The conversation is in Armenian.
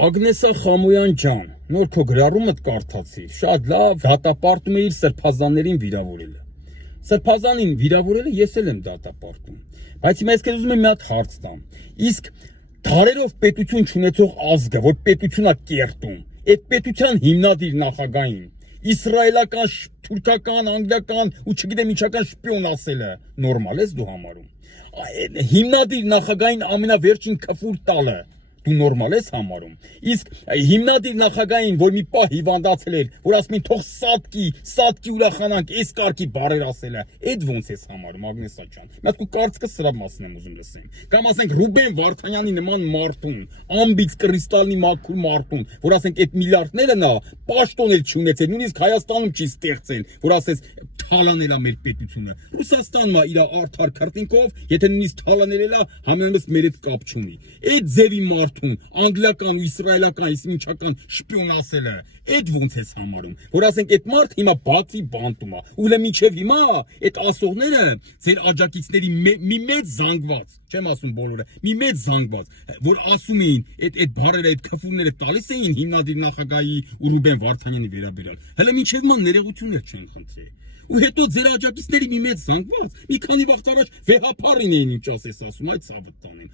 Ագնեսա Խամոյան ջան, նոր քո գրառումդ կարդացի, շատ լավ, դատապարտում է իր սրբազաններին վիրավորելը։ Սրբազանին վիրավորելը ես էլ եմ դատապարտում, բայց հիմա ես քեզ ուզում եմ մի հատ հարց տամ։ Իսկ դարերով պետություն չունեցող ազգը, որ պետությունա կերտում, այդ պետության հիմնադիր նախագահին իսրայելական, թուրքական, անգլիական ու չգիտեմ ինչական շպիոն ասելը նորմալ ես դու համարում։ Հիմնադիր նախագահին ամենավերջին քֆուր տալը դու նորմալ ես համարում։ Իսկ հիմնադիր նախագահին, որ մի պահ հիվանդացել էր, որ ասում են թող սատկի ուրախանանք, այս կարգի բարեր ասելը, այդ ոնց ես համարում, Ագնեսա ջան։ Մի հատ քո կարծիքը սրա մասին եմ ուզում լսեմ։ Կամ ասենք Ռուբեն Վարդանյանի նման մարդուն, ամբից կրիստալնի մաքուր մարդուն, որ ասենք այդ միլիարդները նա պաշտոն էլ չունեցել, նույնիսկ Հայաստանում չի ստեղծել, որ ասես թալանել է մեր պետությունը։ Ռուսաստանն է իր արդար քրտինքով, եթե նույնիսկ թալանել է, համենայնպես մեր հետ կապ չունի։ Այդ ձևի մարդուն անգլիական ու իսրայելական իսմինչական շպիոն ասելը, այդ ոնց ես համարում, որ ասենք այդ մարդ հիմա Բաքվի բանտում է, ու մինչև հիմա այդ ասողները ձեր աջակիցների մի մեծ զանգված, չեմ ասում բոլորը, մի մեծ զանգված, որ ասում էին այդ բարերը, այդ քֆուրները տալիս էին հիմնադիր նախագահի ու Ռուբեն Վարդանյանի վերաբերյալ, հələ մինչև հիմա ներողություններ չեն խնդրել։ Ու հետո ձեր աջակիցների մի մեծ զանգված, մի քանի վաղ առաջ վեհապարին էին ինչ ասես ասում, այդ ցավը տանեն։